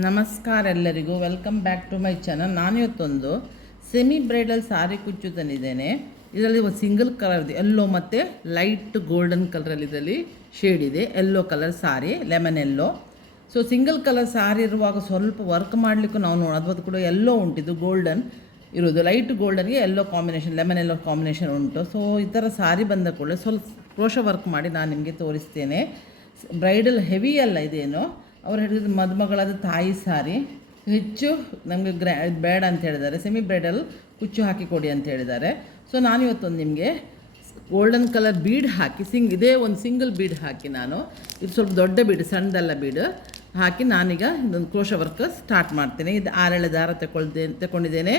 ನಮಸ್ಕಾರ ಎಲ್ಲರಿಗೂ, welcome back to my channel. ನಾನಿವತ್ತೊಂದು ಸೆಮಿ ಬ್ರೈಡಲ್ ಸಾರಿ ಕುಚ್ಚು ತಂದಿದ್ದೇನೆ. ಇದರಲ್ಲಿ ಒಂದು ಸಿಂಗಲ್ ಕಲರ್ ಇದೆ, ಎಲ್ಲೋ ಮತ್ತು ಲೈಟ್ ಗೋಲ್ಡನ್ ಕಲರಲ್ಲಿ ಇದರಲ್ಲಿ ಶೇಡ್ ಇದೆ. Yellow colour sari, lemon yellow. So single colour sari ಇರುವಾಗ ಸ್ವಲ್ಪ ವರ್ಕ್ ಮಾಡಲಿಕ್ಕೂ ನಾವು ನೋಡೋದು, ಅದು ಕೂಡ ಎಲ್ಲೋ ಉಂಟಿದ್ದು ಗೋಲ್ಡನ್ ಇರೋದು, ಲೈಟ್ ಗೋಲ್ಡನ್ಗೆ yellow combination, lemon yellow combination ಉಂಟು. ಸೊ ಈ ಥರ ಸಾರಿ ಬಂದ ಕೂಡಲೇ ಸ್ವಲ್ಪ ಕ್ರೋಶ ವರ್ಕ್ ಮಾಡಿ ನಾನು ನಿಮಗೆ ತೋರಿಸ್ತೇನೆ. ಬ್ರೈಡಲ್ ಹೆವಿ ಅಲ್ಲ ಇದೇನು, ಅವ್ರು ಹೇಳಿದ ಮದುಮಗಳಾದ ತಾಯಿ ಸಾರಿ, ಹೆಚ್ಚು ನಮಗೆ ಬೇಡ ಅಂತ ಹೇಳಿದ್ದಾರೆ, ಸೆಮಿ ಬ್ರೈಡಲ್ ಕುಚ್ಚು ಹಾಕಿ ಕೊಡಿ ಅಂತ ಹೇಳಿದ್ದಾರೆ. ಸೊ ನಾನಿವತ್ತೊಂದು ನಿಮಗೆ ಗೋಲ್ಡನ್ ಕಲರ್ ಬೀಡ್ ಹಾಕಿ ಇದೇ ಒಂದು ಸಿಂಗಲ್ ಬೀಡ್ ಹಾಕಿ, ನಾನು ಇದು ಸ್ವಲ್ಪ ದೊಡ್ಡ ಬೀಡ್, ಸಣ್ಣದಲ್ಲ ಬೀಡ್ ಹಾಕಿ ನಾನೀಗ ಇದೊಂದು ಕ್ರೋಶ ವರ್ಕ್ ಸ್ಟಾರ್ಟ್ ಮಾಡ್ತೇನೆ. ಇದು 6 ದಾರ ತಗೊಂಡಿದ್ದೇನೆ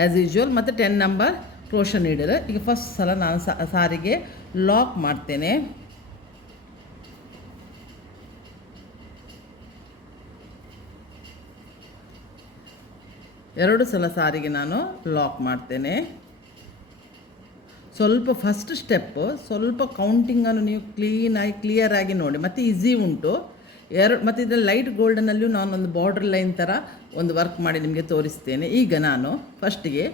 ಆ್ಯಸ್ ಯೂಶ್ವಲ್, ಮತ್ತು 10 ನಂಬರ್ ಕ್ರೋಶ ನೀಡರ್. ಈಗ ಫಸ್ಟ್ ಸಲ ನಾನು ಸಾರಿಗೆ ಲಾಕ್ ಮಾಡ್ತೇನೆ. ಎರಡು ಸಲ ಸಾರಿಗೆ ನಾನು ಲಾಕ್ ಮಾಡ್ತೇನೆ. ಸ್ವಲ್ಪ ಫಸ್ಟ್ ಸ್ಟೆಪ್ಪು ಸ್ವಲ್ಪ ಕೌಂಟಿಂಗನ್ನು ನೀವು ಕ್ಲಿಯರಾಗಿ ನೋಡಿ, ಮತ್ತು ಈಸಿ ಉಂಟು. ಮತ್ತು ಇದರಲ್ಲಿ ಲೈಟ್ ಗೋಲ್ಡನಲ್ಲಿಯೂ ನಾನೊಂದು ಬಾರ್ಡರ್ ಲೈನ್ ಥರ ಒಂದು ವರ್ಕ್ ಮಾಡಿ ನಿಮಗೆ ತೋರಿಸ್ತೇನೆ. ಈಗ ನಾನು ಫಸ್ಟಿಗೆ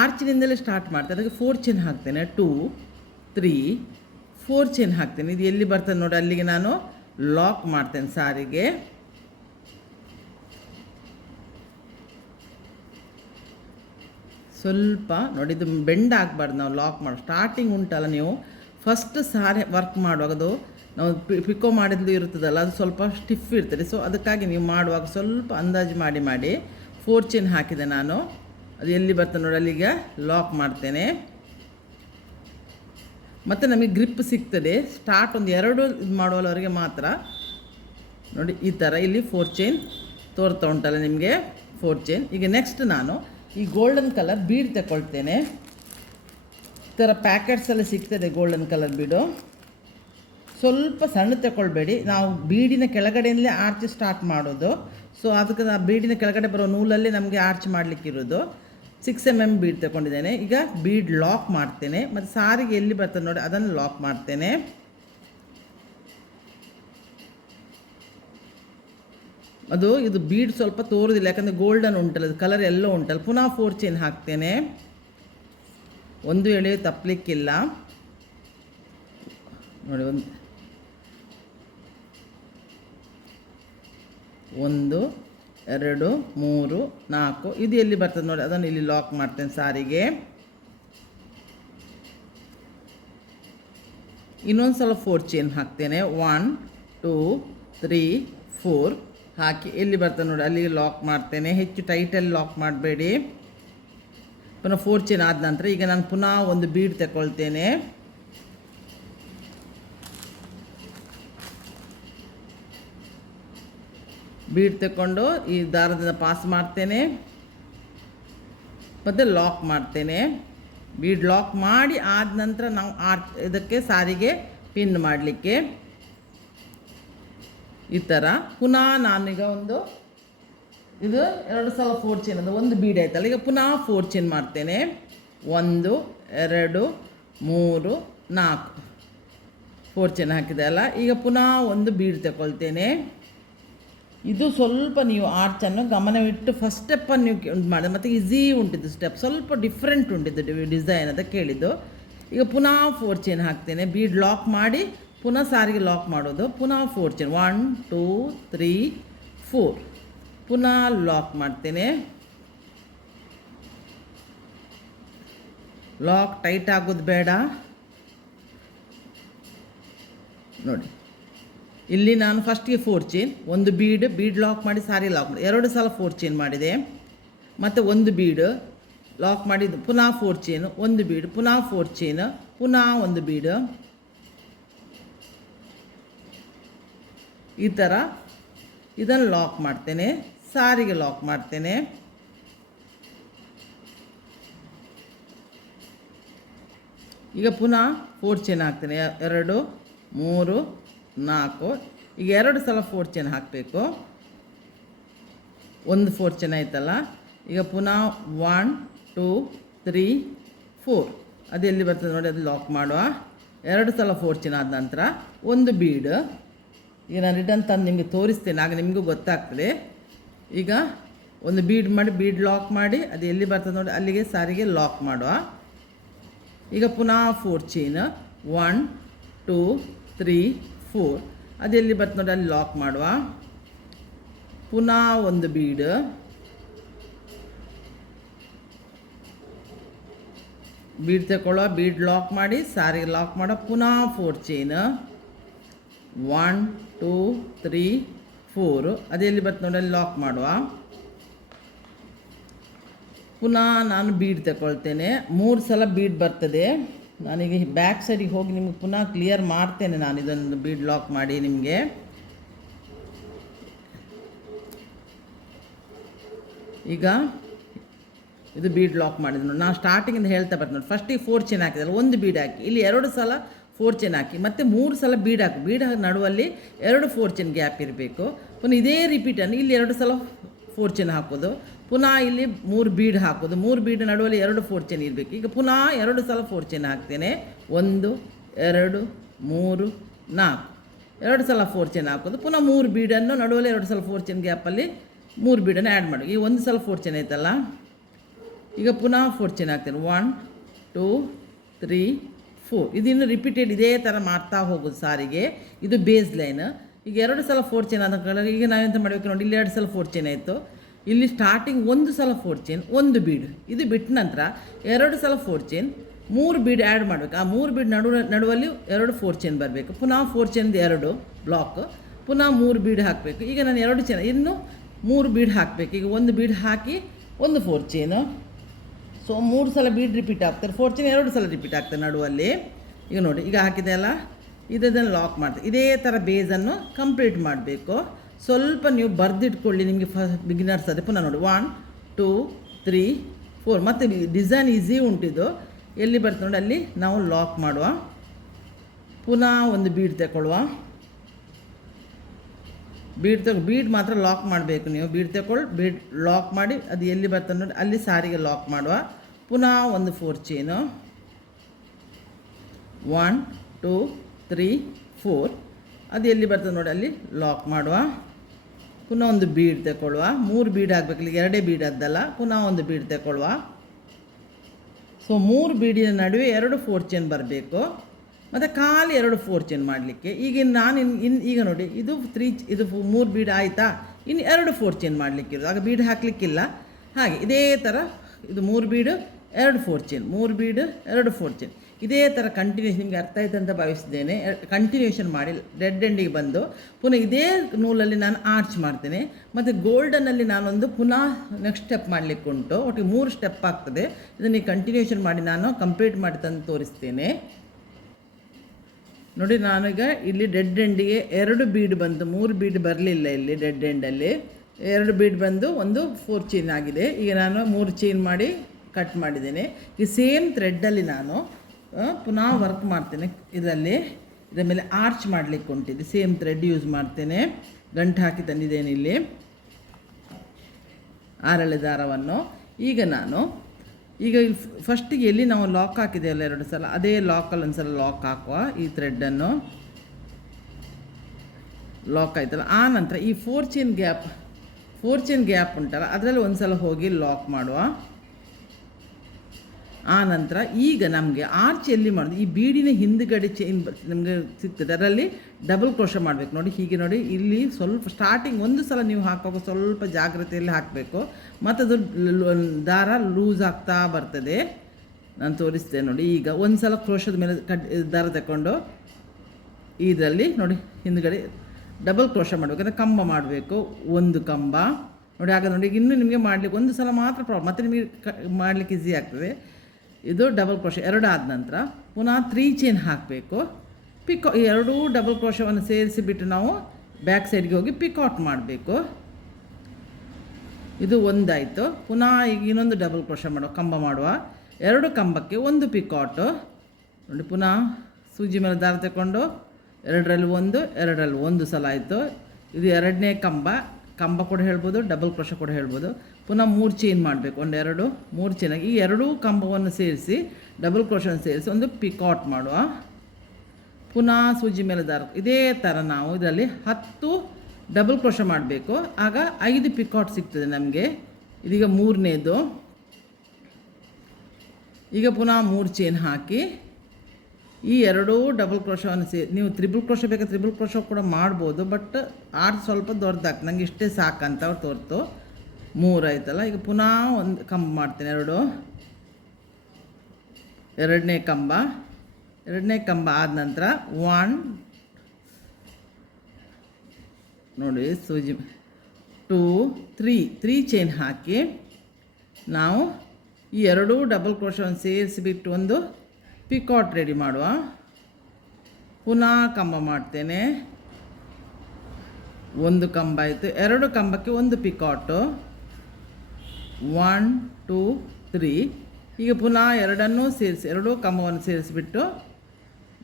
ಆರ್ಚಿನಿಂದಲೇ ಸ್ಟಾರ್ಟ್ ಮಾಡ್ತೇನೆ. ಅದಕ್ಕೆ 4 ಚೈನ್ ಹಾಕ್ತೇನೆ, 2 3 4 ಚೈನ್ ಹಾಕ್ತೇನೆ. ಇದು ಎಲ್ಲಿ ಬರ್ತದೆ ನೋಡಿ, ಅಲ್ಲಿಗೆ ನಾನು ಲಾಕ್ ಮಾಡ್ತೇನೆ ಸಾರಿಗೆ. ಸ್ವಲ್ಪ ನೋಡಿ, ಇದು ಬೆಂಡ್ ಆಗಬಾರ್ದು. ನಾವು ಲಾಕ್ ಮಾಡಿ ಸ್ಟಾರ್ಟಿಂಗ್ ಉಂಟಲ್ಲ, ನೀವು ಫಸ್ಟ್ ಸಾರಿ ವರ್ಕ್ ಮಾಡುವಾಗ ಅದು ನಾವು ಪಿಕೋ ಮಾಡಿದ್ದು ಇರ್ತದಲ್ಲ, ಅದು ಸ್ವಲ್ಪ ಸ್ಟಿಫ್ ಇರ್ತದೆ. ಸೊ ಅದಕ್ಕಾಗಿ ನೀವು ಮಾಡುವಾಗ ಸ್ವಲ್ಪ ಅಂದಾಜು ಮಾಡಿ 4 ಚೈನ್ ಹಾಕಿದೆ ನಾನು. ಅದು ಎಲ್ಲಿ ಬರ್ತದೆ ನೋಡಿ, ಅಲ್ಲಿಗೆ ಲಾಕ್ ಮಾಡ್ತೇನೆ. ಮತ್ತು ನಮಗೆ ಗ್ರಿಪ್ ಸಿಗ್ತದೆ. ಸ್ಟಾರ್ಟ್ ಒಂದು 2 ಇದು ಮಾಡುವವರೆಗೆ ಮಾತ್ರ ನೋಡಿ, ಈ ಥರ ಇಲ್ಲಿ 4 ಚೈನ್ ತೋರ್ತಾ ಉಂಟಲ್ಲ ನಿಮಗೆ, 4 ಚೈನ್. ಈಗ ನೆಕ್ಸ್ಟ್ ನಾನು ಈ ಗೋಲ್ಡನ್ ಕಲರ್ ಬೀಡ್ ತಗೊಳ್ತೇನೆ. ಈ ಥರ ಪ್ಯಾಕೆಟ್ಸಲ್ಲಿ ಸಿಗ್ತದೆ ಗೋಲ್ಡನ್ ಕಲರ್ ಬೀಡು. ಸ್ವಲ್ಪ ಸಣ್ಣ ತಗೊಳ್ಬೇಡಿ, ನಾವು ಬೀಡಿನ ಕೆಳಗಡೆಯಿಂದಲೇ ಆರ್ಚ್ ಸ್ಟಾರ್ಟ್ ಮಾಡೋದು. ಸೊ ಅದಕ್ಕೆ ಆ ಬೀಡಿನ ಕೆಳಗಡೆ ಬರೋ ನೂಲಲ್ಲಿ ನಮಗೆ ಆರ್ಚ್ ಮಾಡಲಿಕ್ಕಿರೋದು. 6 mm ಬೀಡ್ ತಗೊಂಡಿದ್ದೇನೆ. ಈಗ ಬೀಡ್ ಲಾಕ್ ಮಾಡ್ತೇನೆ, ಮತ್ತು ಸಾರಿಗೆ ಎಲ್ಲಿ ಬರ್ತದೆ ನೋಡಿ ಅದನ್ನು ಲಾಕ್ ಮಾಡ್ತೇನೆ. ಇದು ಬೀಡ್ ಸ್ವಲ್ಪ ತೋರೋದಿಲ್ಲ, ಯಾಕಂದರೆ ಗೋಲ್ಡನ್ ಉಂಟಲ್ಲ, ಅದು ಕಲರ್ ಎಲ್ಲೋ ಉಂಟಲ್ಲ. ಪುನಃ 4 ಚೈನ್ ಹಾಕ್ತೇನೆ. ಒಂದು ಎಳೆ ತಪ್ಪಲಿಕ್ಕಿಲ್ಲ ನೋಡಿ. 1 2 3 4 ಇದು ಎಲ್ಲಿ ಬರ್ತದೆ ನೋಡಿ ಅದನ್ನು ಇಲ್ಲಿ ಲಾಕ್ ಮಾಡ್ತೇನೆ ಸಾರಿಗೆ. ಇನ್ನೊಂದು ಸಲ 4 ಚೈನ್ ಹಾಕ್ತೇನೆ. 1 2 3 4 ಹಾಕಿ ಎಲ್ಲಿ ಬರ್ತದೆ ನೋಡಿ ಅಲ್ಲಿಗೆ ಲಾಕ್ ಮಾಡ್ತೇನೆ. ಹೆಚ್ಚು ಟೈಟಲ್ಲಿ ಲಾಕ್ ಮಾಡಬೇಡಿ. ಪುನಃ 4 ಚೈನ್ ಆದ ನಂತರ ಈಗ ನಾನು ಪುನಃ ಒಂದು ಬೀಡ್ ತಗೊಳ್ತೇನೆ. ಬೀಡ್ ತಗೊಂಡು ಈ ದಾರದಿಂದ ಪಾಸ್ ಮಾಡ್ತೇನೆ, ಮತ್ತು ಲಾಕ್ ಮಾಡ್ತೇನೆ. ಬೀಡ್ ಲಾಕ್ ಮಾಡಿ ಆದ ನಂತರ ನಾವು ಇದಕ್ಕೆ ಸಾರಿಗೆ ಪಿನ್ ಮಾಡಲಿಕ್ಕೆ ಈ ಥರ ಪುನಃ ನಾನೀಗ ಇದು 2 ಸಲ 4 ಚೈನ್, ಅದು ಒಂದು ಬೀಡ್ ಆಯ್ತಲ್ಲ. ಈಗ ಪುನಃ 4 ಚೈನ್ ಮಾಡ್ತೇನೆ. 1 2 3 4 4 ಚೈನ್ ಹಾಕಿದೆ ಅಲ್ಲ. ಈಗ ಪುನಃ ಒಂದು ಬೀಡ್ ತಗೊಳ್ತೇನೆ. ಇದು ಸ್ವಲ್ಪ ನೀವು ಆರ್ಚನ್ನು ಗಮನವಿಟ್ಟು ಫಸ್ಟ್ ಸ್ಟೆಪ್ಪನ್ನು ನೀವು ಮಾಡಿ, ಮತ್ತು ಈಸಿ ಉಂಟಿದ್ದು ಸ್ಟೆಪ್, ಸ್ವಲ್ಪ ಡಿಫ್ರೆಂಟ್ ಉಂಟಿದ್ದು ಡಿಸೈನ್ ಅದಕ್ಕೆ ಕೇಳಿದ್ದು. ಈಗ ಪುನಃ 4 ಚೈನ್ ಹಾಕ್ತೇನೆ. ಬೀಡ್ ಲಾಕ್ ಮಾಡಿ ಪುನಃ ಸಾರಿಗೆ ಲಾಕ್ ಮಾಡೋದು. ಪುನಃ 4 ಚೈನ್, 1 2 3 4 ಪುನಃ ಲಾಕ್ ಮಾಡ್ತೇನೆ. ಲಾಕ್ ಟೈಟ್ ಆಗೋದು ಬೇಡ ನೋಡಿ. ಇಲ್ಲಿ ನಾನು ಫಸ್ಟಿಗೆ 4 ಚೈನ್, ಒಂದು ಬೀಡ್ ಲಾಕ್ ಮಾಡಿ ಸಾರಿ ಲಾಕ್ ಮಾಡಿ 2 ಸಲ 4 ಚೈನ್ ಮಾಡಿದೆ. ಮತ್ತು ಒಂದು ಬೀಡ್ ಲಾಕ್ ಮಾಡಿದ್ದು, ಪುನಃ 4 ಚೈನ್, ಒಂದು ಬೀಡ್, ಪುನಃ 4 ಚೈನ್, ಪುನಃ ಒಂದು ಬೀಡ್. ಈ ಥರ ಇದನ್ನು ಲಾಕ್ ಮಾಡ್ತೇನೆ, ಸಾರಿಗೆ ಲಾಕ್ ಮಾಡ್ತೇನೆ. ಈಗ ಪುನಃ 4 ಚೈನ್ ಹಾಕ್ತೇನೆ. 2 3 4 ಈಗ 2 ಸಲ 4 ಚೈನ್ ಹಾಕಬೇಕು. ಒಂದು 4 ಚೈನ್ ಆಯ್ತಲ್ಲ. ಈಗ ಪುನಃ 1 2 3 4 ಅದು ಎಲ್ಲಿ ಬರ್ತದೆ ನೋಡಿ, ಅದು ಲಾಕ್ ಮಾಡುವ. 2 ಸಲ 4 ಚೈನ್ ಆದ ನಂತರ ಒಂದು ಬೀಡ್. ಈಗ ನಾನು ರಿಟರ್ನ್ ತಂದು ನಿಮಗೆ ತೋರಿಸ್ತೇನೆ, ಆಗ ನಿಮಗೂ ಗೊತ್ತಾಗ್ತದೆ. ಈಗ ಒಂದು ಬೀಡ್ ಮಾಡಿ ಬೀಡ್ ಲಾಕ್ ಮಾಡಿ ಅದು ಎಲ್ಲಿ ಬರ್ತದೆ ನೋಡಿ ಅಲ್ಲಿಗೆ ಸಾರಿಗೆ ಲಾಕ್ ಮಾಡುವ. ಈಗ ಪುನಃ 4 ಚೈನ್ 1 2 3 4 ಅದು ಎಲ್ಲಿ ಬರ್ತದೆ ನೋಡಿ ಅಲ್ಲಿ ಲಾಕ್ ಮಾಡುವ. ಪುನಃ ಒಂದು ಬೀಡ್, ಬೀಡ್ ತಗೊಳ್ಳುವ, ಬೀಡ್ ಲಾಕ್ ಮಾಡಿ ಸಾರಿಗೆ ಲಾಕ್ ಮಾಡೋ. ಪುನಃ 4 ಚೈನ್ 1 2 3 4 ಅದೆಲ್ಲಿ ಬರ್ತದೆ ನೋಡಿ ಅಲ್ಲಿ ಲಾಕ್ ಮಾಡುವ. ಪುನಃ ನಾನು ಬೀಡ್ ತಗೊಳ್ತೇನೆ. 3 ಸಲ ಬೀಡ್ ಬರ್ತದೆ. ನಾನೀಗ ಬ್ಯಾಕ್ ಸೈಡಿಗೆ ಹೋಗಿ ನಿಮಗೆ ಪುನಃ ಕ್ಲಿಯರ್ ಮಾಡ್ತೇನೆ. ನಾನು ಇದೊಂದು ಬೀಡ್ ಲಾಕ್ ಮಾಡಿ ನಿಮಗೆ. ಈಗ ಇದು ಬೀಡ್ ಲಾಕ್ ಮಾಡಿದ್ರು ನೋಡಿ. ನಾನು ಸ್ಟಾರ್ಟಿಂಗಿಂದ ಹೇಳ್ತಾ ಬರ್ತೀನಿ ನೋಡಿ. ಫಸ್ಟಿಗೆ 4 ಚೈನ್ ಹಾಕಿದಲ್ಲ, ಒಂದು ಬೀಡ್ ಹಾಕಿ, ಇಲ್ಲಿ 2 ಸಲ 4 ಚೈನ್ ಹಾಕಿ, ಮತ್ತು 3 ಸಲ ಬೀಡ್ ಹಾಕಿ. ಬೀಡ್ ನಡುವಲ್ಲಿ 2 4 ಚೈನ್ ಗ್ಯಾಪ್ ಇರಬೇಕು. ಪುನಃ ಇದೇ ರಿಪೀಟನ್ನು ಇಲ್ಲಿ 2 ಸಲ 4 ಚೈನ್ ಹಾಕೋದು. ಪುನಃ ಇಲ್ಲಿ 3 ಬೀಡ್ ಹಾಕೋದು. 3 ಬೀಡ್ ನಡುವಲ್ಲಿ 2 4 ಚೈನ್ ಇರಬೇಕು. ಈಗ ಪುನಃ 2 ಸಲ 4 ಚೈನ್ ಹಾಕ್ತೇನೆ. 1 2 3 4 2 ಸಲ 4 ಚೈನ್ ಹಾಕೋದು. ಪುನಃ 3 ಬೀಡನ್ನು ನಡುವಲ್ಲಿ 2 ಸಲ 4 ಚೈನ್ ಗ್ಯಾಪಲ್ಲಿ 3 ಬೀಡನ್ನು ಆ್ಯಡ್ ಮಾಡಿ. ಈಗ 1 ಸಲ 4 ಚೈನ್ ಆಯ್ತಲ್ಲ, ಈಗ ಪುನಃ 4 ಚೈನ್ ಹಾಕ್ತೇನೆ. 1 2 3 4 ಇದನ್ನು ರಿಪೀಟೆಡ್ ಇದೇ ಥರ ಮಾಡ್ತಾ ಹೋಗೋದು ಸಾರಿಗೆ. ಇದು ಬೇಸ್ ಲೈನ್. ಈಗ 2 ಸಲ 4 ಚೈನ್ ಆದ ಕಾರಣ ಈಗ ನಾವೆಂತ ಮಾಡಬೇಕು ನೋಡಿ, ಇಲ್ಲಿ 2 ಸಲ 4 ಚೈನ್ ಆಯಿತು. ಇಲ್ಲಿ ಸ್ಟಾರ್ಟಿಂಗ್ 1 ಸಲ 4 ಚೈನ್, 1 ಬೀಡ್, ಇದು ಬಿಟ್ಟ ನಂತರ 2 ಸಲ 4 ಚೈನ್, 3 ಬೀಡ್ ಆ್ಯಡ್ ಮಾಡಬೇಕು. ಆ 3 ಬೀಡ್ ನಡುವಲ್ಲಿ 2 4 ಚೈನ್ ಬರಬೇಕು. ಪುನಃ 4 ಚೈನ್ದು 2 ಬ್ಲಾಕ್, ಪುನಃ 3 ಬೀಡ್ ಹಾಕಬೇಕು. ಈಗ ನಾನು 2 ಚೈನ್, ಇನ್ನು 3 ಬೀಡ್ ಹಾಕಬೇಕು. ಈಗ 1 ಬೀಡ್ ಹಾಕಿ 1 4 ಚೈನು. ಸೊ 3 ಸಲ ಬೀಡ್ ರಿಪೀಟ್ ಆಗ್ತಾರೆ. 4 ಚೈನ್ 2 ಸಲ ರಿಪೀಟ್ ಆಗ್ತದೆ ನಡುವಲ್ಲಿ. ಈಗ ನೋಡಿ, ಈಗ ಹಾಕಿದೆ ಅಲ್ಲ, ಇದನ್ನು ಲಾಕ್ ಮಾಡ್ತೀವಿ. ಇದೇ ಥರ ಬೇಸನ್ನು ಕಂಪ್ಲೀಟ್ ಮಾಡಬೇಕು. ಸ್ವಲ್ಪ ನೀವು ಬರೆದಿಟ್ಕೊಳ್ಳಿ, ನಿಮಗೆ ಬಿಗಿನರ್ಸ್ ಅದೇ. ಪುನಃ ನೋಡಿ 1 2 3 4 ಮತ್ತು ಡಿಸೈನ್ ಈಸಿ ಉಂಟಿದು. ಎಲ್ಲಿ ಬರ್ತದೆ ನೋಡಿ ಅಲ್ಲಿ ನಾವು ಲಾಕ್ ಮಾಡುವ. ಪುನಃ ಒಂದು ಬೀಡ್ ತಗೊಳ್ಳುವ. ಬೀಡ್ ಮಾತ್ರ ಲಾಕ್ ಮಾಡಬೇಕು ನೀವು. ಬೀಡ್ ತಗೊಳ್ಳಿ, ಬೀಡ್ ಲಾಕ್ ಮಾಡಿ ಅದು ಎಲ್ಲಿ ಬರ್ತದೆ ನೋಡಿ ಅಲ್ಲಿ ಸಾರಿಗೆ ಲಾಕ್ ಮಾಡುವ. ಪುನಃ ಒಂದು 4 ಚೈನು 1 2 3 4 ಅದು ಎಲ್ಲಿ ಬರ್ತದೆ ನೋಡಿ ಅಲ್ಲಿ ಲಾಕ್ ಮಾಡುವ. ಪುನಃ ಒಂದು ಬೀಡ್ ತಗೊಳ್ಳುವ. 3 ಬೀಡ್ ಆಗಬೇಕು, ಇಲ್ಲಿ 2 ಬೀಡ್ ಅದ್ದಲ್ಲ. ಪುನಃ ಒಂದು ಬೀಡ್ ತಗೊಳ್ಳುವ. ಸೊ 3 ಬೀಡಿನ ನಡುವೆ 2 4 ಚೈನ್ ಬರಬೇಕು, ಮತ್ತು ಖಾಲಿ 2 4 ಚೈನ್ ಮಾಡಲಿಕ್ಕೆ. ಈಗ ನಾನು ಈಗ ನೋಡಿ, ಇದು 3 ಬೀಡ್ ಆಯಿತಾ, ಇನ್ನು 2 4 ಚೈನ್ ಮಾಡಲಿಕ್ಕಿರೋದು. ಆಗ ಬೀಡ್ ಹಾಕಲಿಕ್ಕಿಲ್ಲ. ಹಾಗೆ ಇದೇ ಥರ ಇದು 3 ಬೀಡು 2 4 ಚೈನ್, 3 ಬೀಡು 2 4 ಚೈನ್, ಇದೇ ಥರ ಕಂಟಿನ್ಯೂಷನ್. ನಿಮಗೆ ಅರ್ಥ ಆಯ್ತು ಅಂತ ಭಾವಿಸಿದ್ದೇನೆ. ಕಂಟಿನ್ಯೂಷನ್ ಮಾಡಿ ಡೆಡ್ ಎಂಡಿಗೆ ಬಂದು ಪುನಃ ಇದೇ ನೂಲಲ್ಲಿ ನಾನು ಆರ್ಚ್ ಮಾಡ್ತೇನೆ. ಮತ್ತು ಗೋಲ್ಡನಲ್ಲಿ ನಾನೊಂದು ಪುನಃ ನೆಕ್ಸ್ಟ್ ಸ್ಟೆಪ್ ಮಾಡಲಿಕ್ಕೆ ಉಂಟು. ಒಟ್ಟಿಗೆ 3 ಸ್ಟೆಪ್ ಆಗ್ತದೆ. ಇದನ್ನು ಕಂಟಿನ್ಯೂಷನ್ ಮಾಡಿ ನಾನು ಕಂಪ್ಲೀಟ್ ಮಾಡಿ ತಂದು ತೋರಿಸ್ತೇನೆ ನೋಡಿ. ನಾನೀಗ ಇಲ್ಲಿ ಡೆಡ್ ಎಂಡಿಗೆ 2 ಬೀಡ್ ಬಂತು, 3 ಬೀಡ್ ಬರಲಿಲ್ಲ. ಇಲ್ಲಿ ಡೆಡ್ ಎಂಡಲ್ಲಿ 2 ಬೀಡ್ ಬಂದು ಒಂದು 4 ಚೈನ್ ಆಗಿದೆ. ಈಗ ನಾನು 3 ಚೈನ್ ಮಾಡಿ ಕಟ್ ಮಾಡಿದ್ದೇನೆ. ಈ ಸೇಮ್ ಥ್ರೆಡ್ಡಲ್ಲಿ ನಾನು ಪುನಃ ವರ್ಕ್ ಮಾಡ್ತೇನೆ. ಇದರಲ್ಲಿ ಇದರ ಮೇಲೆ ಆರ್ಚ್ ಮಾಡಲಿಕ್ಕೆ ಉಂಟಿದೆ. ಸೇಮ್ ಥ್ರೆಡ್ ಯೂಸ್ ಮಾಡ್ತೇನೆ. ಗಂಟು ಹಾಕಿ ತಂದಿದ್ದೇನೆ ಇಲ್ಲಿ 6 ದಾರವನ್ನು. ಈಗ ನಾನು ಇಲ್ಲಿ ಫಸ್ಟಿಗೆ ಎಲ್ಲಿ ನಾವು ಲಾಕ್ ಹಾಕಿದೆಯಲ್ಲ 2 ಸಲ, ಅದೇ ಲಾಕಲ್ಲಿ ಒಂದು ಸಲ ಲಾಕ್ ಹಾಕುವ. ಈ ಥ್ರೆಡ್ಡನ್ನು ಲಾಕ್ ಆಯ್ತಲ್ಲ, ಆ ನಂತರ ಈ 4 ಚೈನ್ ಗ್ಯಾಪ್ ಉಂಟಲ್ಲ ಅದರಲ್ಲಿ ಒಂದು ಸಲ ಹೋಗಿ ಲಾಕ್ ಮಾಡುವ. ಆ ನಂತರ ಈಗ ನಮಗೆ ಆರ್ಚ್ ಎಲ್ಲಿ ಮಾಡೋದು, ಈ ಬೀಡಿನ ಹಿಂದುಗಡೆ ಚೈನ್ ನಮಗೆ ಸಿಗ್ತದೆ, ಅದರಲ್ಲಿ ಡಬಲ್ ಕ್ರೋಶೆ ಮಾಡಬೇಕು ನೋಡಿ. ಹೀಗೆ ನೋಡಿ, ಇಲ್ಲಿ ಸ್ವಲ್ಪ ಸ್ಟಾರ್ಟಿಂಗ್ 1 ಸಲ ನೀವು ಹಾಕುವಾಗ ಸ್ವಲ್ಪ ಜಾಗ್ರತೆಯಲ್ಲಿ ಹಾಕಬೇಕು, ಮತ್ತು ಅದು ದಾರ ಲೂಸ್ ಆಗ್ತಾ ಬರ್ತದೆ. ನಾನು ತೋರಿಸ್ತೇನೆ ನೋಡಿ. ಈಗ 1 ಸಲ ಕ್ರೋಶದ ಮೇಲೆ ದಾರ ತಗೊಂಡು ಇದರಲ್ಲಿ ನೋಡಿ ಹಿಂದುಗಡೆ ಡಬಲ್ ಕ್ರೋಶೆ ಮಾಡಬೇಕು. ಅಂದರೆ ಕಂಬ ಮಾಡಬೇಕು, 1 ಕಂಬ ನೋಡಿ. ಆಗ ನೋಡಿ ಇನ್ನೂ ನಿಮಗೆ ಮಾಡಲಿಕ್ಕೆ 1 ಸಲ ಮಾತ್ರ ಪ್ರಾಬ್ಲಮ್, ಮತ್ತು ನಿಮಗೆ ಮಾಡಲಿಕ್ಕೆ ಈಸಿ ಆಗ್ತದೆ. ಇದು ಡಬಲ್ ಕ್ರೋಶೆ 2 ಆದ ನಂತರ ಪುನಃ 3 ಚೈನ್ ಹಾಕಬೇಕು. ಈ 2 ಡಬಲ್ ಕ್ರೋಶವನ್ನು ಸೇರಿಸಿಬಿಟ್ಟು ನಾವು ಬ್ಯಾಕ್ ಸೈಡ್ಗೆ ಹೋಗಿ ಪಿಕೌಟ್ ಮಾಡಬೇಕು. ಇದು ಒಂದಾಯಿತು. ಪುನಃ ಈಗ ಇನ್ನೊಂದು ಡಬಲ್ ಕ್ರೋಶೆ ಮಾಡುವ, ಕಂಬ ಮಾಡುವ. 2 ಕಂಬಕ್ಕೆ 1 ಪಿಕೌಟು ನೋಡಿ. ಪುನಃ ಸೂಜಿ ಮೇಲೆ ದಾರ ತಗೊಂಡು 2ರಲ್ಲಿ 1 2ರಲ್ಲಿ 1 ಸಲ ಆಯಿತು. ಇದು 2ನೇ ಕಂಬ ಕೂಡ ಹೇಳ್ಬೋದು, ಡಬಲ್ ಕ್ರೋಶೆ ಕೂಡ ಹೇಳ್ಬೋದು. ಪುನಃ 3 ಚೈನ್ ಮಾಡಬೇಕು, 1 2 3 ಚೈನಾಗಿ ಈ 2 ಕಂಬವನ್ನು ಸೇರಿಸಿ ಡಬಲ್ ಕ್ರೋಶವನ್ನು ಸೇರಿಸಿ ಒಂದು ಪಿಕೌಟ್ ಮಾಡುವ. ಪುನಃ ಸೂಜಿ ಮೇಲೆ ದಾರ. ಇದೇ ಥರ ನಾವು ಇದರಲ್ಲಿ 10 ಡಬಲ್ ಕ್ರೋಶ ಮಾಡಬೇಕು. ಆಗ 5 ಪಿಕಾಟ್ ಸಿಗ್ತದೆ ನಮಗೆ. ಇದೀಗ 3ನೇದು. ಈಗ ಪುನಃ 3 ಚೈನ್ ಹಾಕಿ ಈ ಎರಡೂ ಡಬಲ್ ಕ್ರೋಶವನ್ನು ನೀವು ತ್ರಿಬಲ್ ಕ್ರೋಶ ಬೇಕಾದ್ರೆ ತ್ರಿಬಲ್ ಕ್ರೋಶ ಕೂಡ ಮಾಡ್ಬೋದು, ಬಟ್ ಆರ್ಚ್ ಸ್ವಲ್ಪ ದೊಡ್ಡದಾಗ್ತದೆ, ನಂಗೆ ಇಷ್ಟೇ ಸಾಕಂತ ಅವ್ರು ತೋರ್ತು. 3 ಆಯ್ತಲ್ಲ. ಈಗ ಪುನಃ ಒಂದು ಕಂಬ ಮಾಡ್ತೇನೆ, ಎರಡನೇ ಕಂಬ ಆದ ನಂತರ 1 ನೋಡಿ ಸೂಜಿ 2 3 ಚೈನ್ ಹಾಕಿ ನಾವು ಈ ಎರಡೂ ಡಬಲ್ ಕ್ರೋಶವನ್ನು ಸೇರಿಸಿಬಿಟ್ಟು ಒಂದು ಪಿಕಾಟ್ ರೆಡಿ ಮಾಡುವ. ಪುನಃ ಕಂಬ ಮಾಡ್ತೇನೆ, ಒಂದು ಕಂಬ ಆಯಿತು. 2 ಕಂಬಕ್ಕೆ ಒಂದು ಪಿಕಾಟು, 1 2 3. ಈಗ ಪುನಃ ಎರಡೂ ಕಂಬವನ್ನು ಸೇರಿಸಿಬಿಟ್ಟು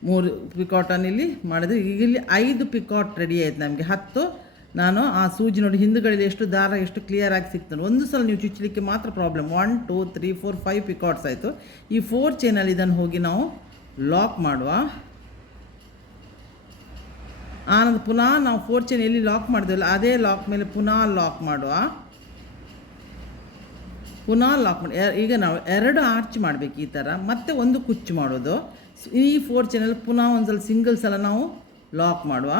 3 ಪಿಕಾಟನ್ನು ಇಲ್ಲಿ ಮಾಡಿದರೆ ಈಗ ಇಲ್ಲಿ 5 ಪಿಕಾಟ್ ರೆಡಿ ಆಯ್ತು ನಮಗೆ. 10 ನಾನು ಆ ಸೂಜಿ ನೋಡಿ ಹಿಂದುಗಡೆ ಎಷ್ಟು ದಾರ ಎಷ್ಟು ಕ್ಲಿಯರಾಗಿ ಸಿಗ್ತಾನೆ. ಒಂದು ಸಲ ನೀವು ಚುಚ್ಚಲಿಕ್ಕೆ ಮಾತ್ರ ಪ್ರಾಬ್ಲಮ್. 1 2 3 4 5 ಪಿಕಾಟ್ಸ್ ಆಯಿತು. ಈ 4 ಚೈನಲ್ಲಿ ಇದನ್ನು ಹೋಗಿ ನಾವು ಲಾಕ್ ಮಾಡುವ. ಆನಂತರ ಪುನಃ ನಾವು 4 ಚೈನ್ ಎಲ್ಲಿ ಲಾಕ್ ಮಾಡಿದ್ವಲ್ಲ ಅದೇ ಲಾಕ್ ಮೇಲೆ ಪುನಃ ಲಾಕ್ ಮಾಡಿ ಈಗ ನಾವು 2 ಆರ್ಚ್ ಮಾಡಬೇಕು ಈ ಥರ, ಮತ್ತೆ ಒಂದು ಕುಚ್ಚು ಮಾಡೋದು. ಈ 4 ಚೈನಲ್ಲಿ ಪುನಃ ಒಂದು ಸಲ ಸಿಂಗಲ್ ಸಲ ನಾವು ಲಾಕ್ ಮಾಡುವ.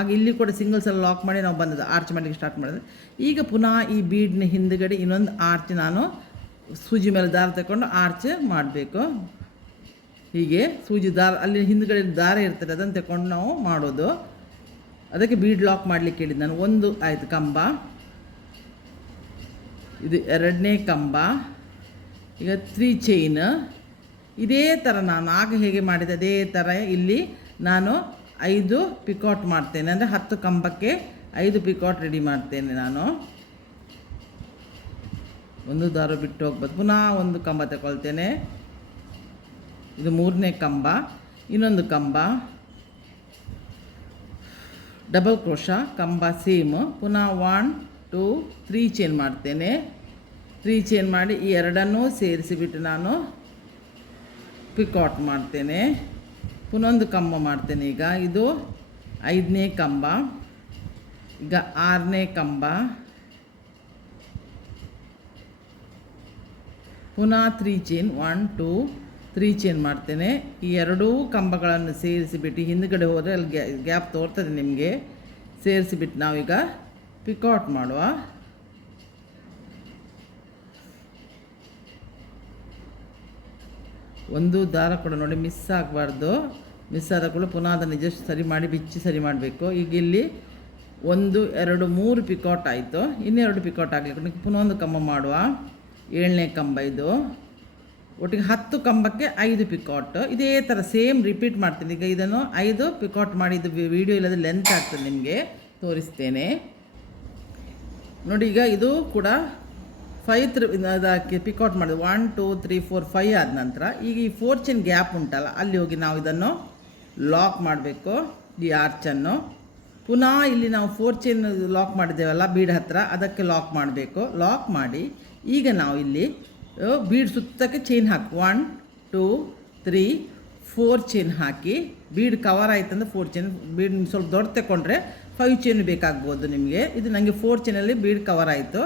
ಆಗ ಇಲ್ಲಿ ಕೂಡ ಸಿಂಗಲ್ ಸಲ ಲಾಕ್ ಮಾಡಿ ನಾವು ಬಂದದ್ದು ಆರ್ಚ್ ಮಾಡಲಿಕ್ಕೆ ಸ್ಟಾರ್ಟ್ ಮಾಡಿದ್ರೆ. ಈಗ ಪುನಃ ಈ ಬೀಡ್ನ ಹಿಂದುಗಡೆ ಇನ್ನೊಂದು ಆರ್ಚ್ ನಾನು ಸೂಜಿ ಮೇಲೆ ದಾರ ತಗೊಂಡು ಆರ್ಚ್ ಮಾಡಬೇಕು. ಹೀಗೆ ಸೂಜಿ ದಾರ ಅಲ್ಲಿ ಹಿಂದುಗಡೆ ದಾರ ಇರ್ತದೆ, ಅದನ್ನು ತಗೊಂಡು ನಾವು ಮಾಡೋದು. ಅದಕ್ಕೆ ಬೀಡ್ ಲಾಕ್ ಮಾಡಲಿಕ್ಕೆ ಹೇಳಿದ್ದು ನಾನು. 1 ಆಯಿತು ಕಂಬ, ಇದು 2ನೇ ಕಂಬ. ಈಗ 3 ಚೈನ್. ಇದೇ ಥರ ನಾನು ಆಗ ಹೇಗೆ ಮಾಡಿದೆ ಅದೇ ಥರ ಇಲ್ಲಿ ನಾನು 5 ಪಿಕಾಟ್ ಮಾಡ್ತೇನೆ. ಅಂದರೆ 10 ಕಂಬಕ್ಕೆ 5 ಪಿಕಾಟ್ ರೆಡಿ ಮಾಡ್ತೇನೆ ನಾನು. ಒಂದು ದಾರ ಬಿಟ್ಟು ಹೋಗ್ಬೋದು. ಪುನಃ ಒಂದು ಕಂಬ ತಗೊಳ್ತೇನೆ, ಇದು 3ನೇ ಕಂಬ. ಇನ್ನೊಂದು ಕಂಬ ಡಬಲ್ ಕ್ರೋಶ ಕಂಬ ಸೇಮ್. ಪುನಃ 1 2 3 ಚೈನ್ ಮಾಡ್ತೇನೆ. 3 ಚೈನ್ ಮಾಡಿ ಈ ಎರಡನ್ನೂ ಸೇರಿಸಿಬಿಟ್ಟು ನಾನು ಪಿಕಾಟ್ ಮಾಡ್ತೇನೆ. ಪುನಃ ಒಂದು ಕಂಬ ಮಾಡ್ತೇನೆ. ಈಗ ಇದು 5ನೇ ಕಂಬ. ಈಗ 6ನೇ ಕಂಬ. ಪುನಃ 3 ಚೈನ್ 1 2 3 ಚೈನ್ ಮಾಡ್ತೇನೆ. ಈ ಎರಡೂ ಕಂಬಗಳನ್ನು ಸೇರಿಸಿಬಿಟ್ಟು ಹಿಂದುಗಡೆ ಹೋದರೆ ಅಲ್ಲಿ ಗ್ಯಾಪ್ ತೋರ್ತದೆ ನಿಮಗೆ. ಸೇರಿಸಿಬಿಟ್ಟು ನಾವೀಗ ಪಿಕಾಟ್ ಮಾಡುವ. ಒಂದು ದಾರ ಕೂಡ ನೋಡಿ ಮಿಸ್ ಆಗಬಾರ್ದು. ಮಿಸ್ ಆದ ಕೂಡ ಪುನಃ ಅದನ್ನು ಜಸ್ಟ್ ಸರಿ ಮಾಡಿ ಬಿಚ್ಚಿ ಸರಿ ಮಾಡಬೇಕು. ಈಗ ಇಲ್ಲಿ 1 2 3 ಪಿಕಾಟ್ ಆಯಿತು. ಇನ್ನೆರಡು ಪಿಕಾಟ್ ಆಗಲಿಕ್ಕೆ ಪುನಃ ಒಂದು ಕಂಬ ಮಾಡುವ. 7ನೇ ಕಂಬ ಇದು. ಒಟ್ಟಿಗೆ 10 ಕಂಬಕ್ಕೆ 5 ಪಿಕಾಟ್. ಇದೇ ಥರ ಸೇಮ್ ರಿಪೀಟ್ ಮಾಡ್ತೀನಿ. ಈಗ ಇದನ್ನು 5 ಪಿಕಾಟ್ ಮಾಡಿದ್ದು ವಿಡಿಯೋ ಇಲ್ಲದೆ ಲೆಂತ್ ಆಗ್ತದೆ, ನಿಮಗೆ ತೋರಿಸ್ತೇನೆ ನೋಡಿ. ಈಗ ಇದು ಕೂಡ 5 ಅದಕ್ಕೆ ಪಿಕಾಟ್ ಮಾಡಿದೆ. 1 2 3 4 5 ಆದ ನಂತರ ಈಗ ಈ 4 ಚೈನ್ ಗ್ಯಾಪ್ ಉಂಟಲ್ಲ ಅಲ್ಲಿ ಹೋಗಿ ನಾವು ಇದನ್ನು ಲಾಕ್ ಮಾಡಬೇಕು, ಈ ಆರ್ಚನ್ನು. ಪುನಃ ಇಲ್ಲಿ ನಾವು 4 ಚೈನ್ ಲಾಕ್ ಮಾಡಿದ್ದೇವಲ್ಲ ಬೀಡ್ ಹತ್ತಿರ, ಅದಕ್ಕೆ ಲಾಕ್ ಮಾಡಬೇಕು. ಲಾಕ್ ಮಾಡಿ ಈಗ ನಾವು ಇಲ್ಲಿ ಬೀಡ್ ಸುತ್ತಕ್ಕೆ ಚೈನ್ ಹಾಕಿ 1 2 3 4 ಚೈನ್ ಹಾಕಿ ಬೀಡ್ ಕವರ್ ಆಯ್ತಂದ್ರೆ 4 ಚೈನ್. ಬೀಡ್ ಸ್ವಲ್ಪ ದೊಡ್ಡ ತಗೊಂಡ್ರೆ 5 ಚೈನ್ ಬೇಕಾಗ್ಬೋದು ನಿಮಗೆ. ಇದು ನನಗೆ 4 ಚೈನಲ್ಲಿ ಬೀಡ್ ಕವರ್ ಆಯಿತು.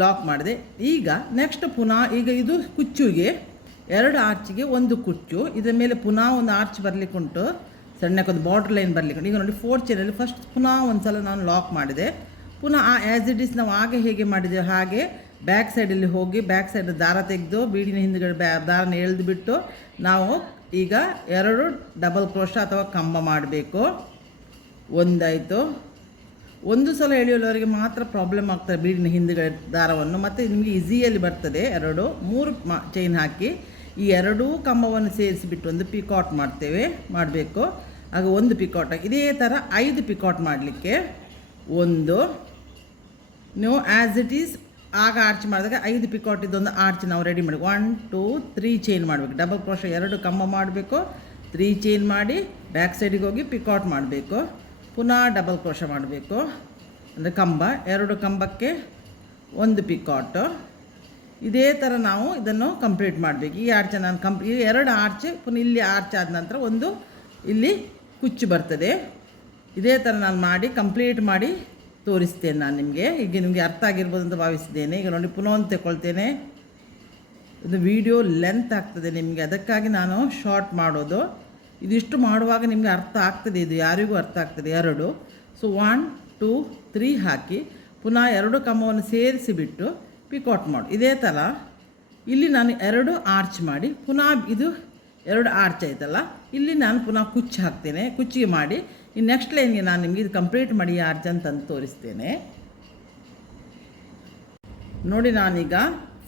ಲಾಕ್ ಮಾಡಿದೆ. ಈಗ ನೆಕ್ಸ್ಟ್ ಪುನಃ ಈಗ ಇದು ಕುಚ್ಚುಗೆ 2 ಆರ್ಚಿಗೆ ಒಂದು ಕುಚ್ಚು. ಇದರ ಮೇಲೆ ಪುನಃ ಒಂದು ಆರ್ಚ್ ಬರಲಿಕ್ಕೆ ಉಂಟು, ಸಣ್ಣಕ್ಕೊಂದು ಬಾರ್ಡರ್ ಲೈನ್ ಬರಲಿಕ್ಕೆ ಉಂಟು. ಈಗ ನೋಡಿ 4 ಚೈನಲ್ಲಿ ಫಸ್ಟ್ ಪುನಃ ಒಂದು ಸಲ ನಾನು ಲಾಕ್ ಮಾಡಿದೆ. ಪುನಃ ಆ್ಯಸ್ ಇಟ್ ಈಸ್ ನಾವು ಹಾಗೆ ಹೇಗೆ ಮಾಡಿದ್ದೇವೆ ಹಾಗೆ ಬ್ಯಾಕ್ ಸೈಡಲ್ಲಿ ಹೋಗಿ ಬ್ಯಾಕ್ ಸೈಡ್ ದಾರ ತೆಗೆದು ಬೀಡಿನ ಹಿಂದುಗಡೆ ದಾರನ ಎಳೆದುಬಿಟ್ಟು ನಾವು ಈಗ 2 ಡಬಲ್ ಕ್ರೋಶ ಅಥವಾ ಕಂಬ ಮಾಡಬೇಕು. ಒಂದಾಯಿತು. ಒಂದು ಸಲ ಎಳೆಯುವವರೆಗೆ ಮಾತ್ರ ಪ್ರಾಬ್ಲಮ್ ಆಗ್ತದೆ ಬೀಡಿನ ಹಿಂದುಗಡೆ ದಾರವನ್ನು. ಮತ್ತು ನಿಮಗೆ ಈಸಿಯಲ್ಲಿ ಬರ್ತದೆ. 2 3 ಚೈನ್ ಹಾಕಿ ಈ 2 ಕಂಬವನ್ನು ಸೇರಿಸಿಬಿಟ್ಟು ಒಂದು ಪಿಕಾಟ್ ಮಾಡಬೇಕು. ಆಗ ಒಂದು ಪಿಕಾಟ್ ಹಾಕಿ ಇದೇ ಥರ 5 ಪಿಕಾಟ್ ಮಾಡಲಿಕ್ಕೆ. ಒಂದು ನೀವು ಆ್ಯಸ್ ಇಟ್ ಈಸ್ ಆಗ ಆರ್ಚ್ ಮಾಡಿದಾಗ 5 ಪಿಕಾಟ್ ಇದೊಂದು ಆರ್ಚ್ ನಾವು ರೆಡಿ ಮಾಡಿ 1 2 3 ಚೈನ್ ಮಾಡಬೇಕು. ಡಬಲ್ ಕ್ರೋಶ 2 ಕಂಬ ಮಾಡಬೇಕು. 3 ಚೈನ್ ಮಾಡಿ ಬ್ಯಾಕ್ ಸೈಡಿಗೆ ಹೋಗಿ ಪಿಕಾಟ್ ಮಾಡಬೇಕು. ಪುನಃ ಡಬಲ್ ಕ್ರೋಶ ಮಾಡಬೇಕು. ಅಂದರೆ ಕಂಬ 2 ಕಂಬಕ್ಕೆ ಒಂದು ಪಿಕಾಟು. ಇದೇ ಥರ ನಾವು ಇದನ್ನು ಕಂಪ್ಲೀಟ್ ಮಾಡಬೇಕು. ಈ ಆರ್ಚ್ ನಾನು ಈ 2 ಆರ್ಚ್ ಪುನಃ ಇಲ್ಲಿ ಆರ್ಚ್ ಆದ ನಂತರ ಒಂದು ಇಲ್ಲಿ ಕುಚ್ಚು ಬರ್ತದೆ. ಇದೇ ಥರ ನಾನು ಮಾಡಿ ಕಂಪ್ಲೀಟ್ ಮಾಡಿ ತೋರಿಸ್ತೇನೆ ನಾನು ನಿಮಗೆ. ಈಗ ನಿಮಗೆ ಅರ್ಥ ಆಗಿರ್ಬೋದು ಅಂತ ಭಾವಿಸಿದ್ದೇನೆ. ಈಗ ನೋಡಿ ಪುನಃ ಒಂದು ತಗೊಳ್ತೇನೆ. ಇದು ವಿಡಿಯೋ ಲೆಂತ್ ಆಗ್ತದೆ ನಿಮಗೆ, ಅದಕ್ಕಾಗಿ ನಾನು ಶಾರ್ಟ್ ಮಾಡೋದು. ಇದಿಷ್ಟು ಮಾಡುವಾಗ ನಿಮಗೆ ಅರ್ಥ ಆಗ್ತದೆ, ಇದು ಯಾರಿಗೂ ಅರ್ಥ ಆಗ್ತದೆ. 2 ಸೊ 1 2 3 ಹಾಕಿ ಪುನಃ 2 ಕಮ್ಮವನ್ನು ಸೇರಿಸಿಬಿಟ್ಟು ಪಿಕಾಟ್ ಮಾಡು. ಇದೇ ಥರ ಇಲ್ಲಿ ನಾನು 2 ಆರ್ಚ್ ಮಾಡಿ ಪುನಃ ಇದು 2 ಆರ್ಚ್ ಆಯ್ತಲ್ಲ, ಇಲ್ಲಿ ನಾನು ಪುನಃ ಕುಚ್ಚು ಹಾಕ್ತೇನೆ. ಕುಚ್ಚಿಗೆ ಮಾಡಿ ಈ ನೆಕ್ಸ್ಟ್ ಲೈನ್ಗೆ ನಾನು ನಿಮಗೆ ಇದು ಕಂಪ್ಲೀಟ್ ಮಾಡಿ ಆರ್ಚ್ ಅಂತಂದು ತೋರಿಸ್ತೇನೆ. ನೋಡಿ ನಾನೀಗ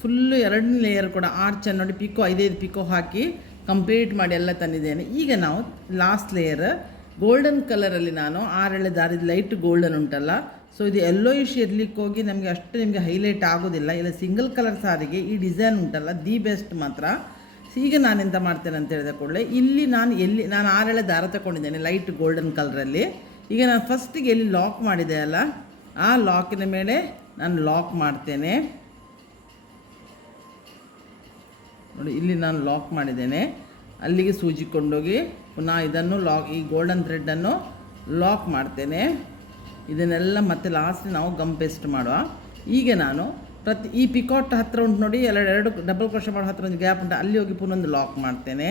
ಫುಲ್ಲು 2ನೇ ಲೇಯರ್ ಕೂಡ ಆರ್ಚನ್ನು ನೋಡಿ ಪಿಕೋ 5 ಪಿಕೋ ಹಾಕಿ ಕಂಪ್ಲೀಟ್ ಮಾಡಿ ಎಲ್ಲ ತಂದಿದ್ದೇನೆ. ಈಗ ನಾವು ಲಾಸ್ಟ್ ಲೇಯರ್ ಗೋಲ್ಡನ್ ಕಲರಲ್ಲಿ ನಾನು 6 ದಾರಿದ ಲೈಟ್ ಗೋಲ್ಡನ್ ಉಂಟಲ್ಲ, ಸೊ ಇದು ಎಲ್ಲೋಯಿಶ್ ಇರ್ಲಿಕ್ಕೆ ಹೋಗಿ ನಮಗೆ ಅಷ್ಟು ನಿಮಗೆ ಹೈಲೈಟ್ ಆಗೋದಿಲ್ಲ. ಇಲ್ಲ ಸಿಂಗಲ್ ಕಲರ್ ಸಾರಿಗೆ ಈ ಡಿಸೈನ್ ಉಂಟಲ್ಲ ದಿ ಬೆಸ್ಟ್ ಮಾತ್ರ. ಈಗ ನಾನು ಎಂತ ಮಾಡ್ತೇನೆ ಅಂತ ಹೇಳಿದ ಕೂಡಲೇ ಇಲ್ಲಿ ನಾನು 6 ದಾರ ತಗೊಂಡಿದ್ದೇನೆ ಲೈಟ್ ಗೋಲ್ಡನ್ ಕಲರಲ್ಲಿ. ಈಗ ನಾನು ಫಸ್ಟಿಗೆ ಎಲ್ಲಿ ಲಾಕ್ ಮಾಡಿದೆ ಅಲ್ಲ ಆ ಲಾಕಿನ ಮೇಲೆ ನಾನು ಲಾಕ್ ಮಾಡ್ತೇನೆ. ನೋಡಿ ಇಲ್ಲಿ ನಾನು ಲಾಕ್ ಮಾಡಿದ್ದೇನೆ, ಅಲ್ಲಿಗೆ ಸೂಜಿ ಕೊಂಡೋಗಿ ಪುನಃ ಇದನ್ನು ಈ ಗೋಲ್ಡನ್ ಥ್ರೆಡ್ಡನ್ನು ಲಾಕ್ ಮಾಡ್ತೇನೆ. ಇದನ್ನೆಲ್ಲ ಮತ್ತೆ ಲಾಸ್ಟ್ ನಾವು ಗಮ್ ಪೇಸ್ಟ್ ಮಾಡುವ. ಈಗ ನಾನು ಈ ಪಿಕಾಟ್ ಹತ್ತಿರ ಉಂಟು ನೋಡಿ, 2 ಡಬಲ್ ಕ್ರೋಶೆ ಮಾಡೋ ಹತ್ತಿರ ಒಂದು ಗ್ಯಾಪ್ ಉಂಟು, ಅಲ್ಲಿ ಹೋಗಿ ಪುನಃ ಒಂದು ಲಾಕ್ ಮಾಡ್ತೇನೆ.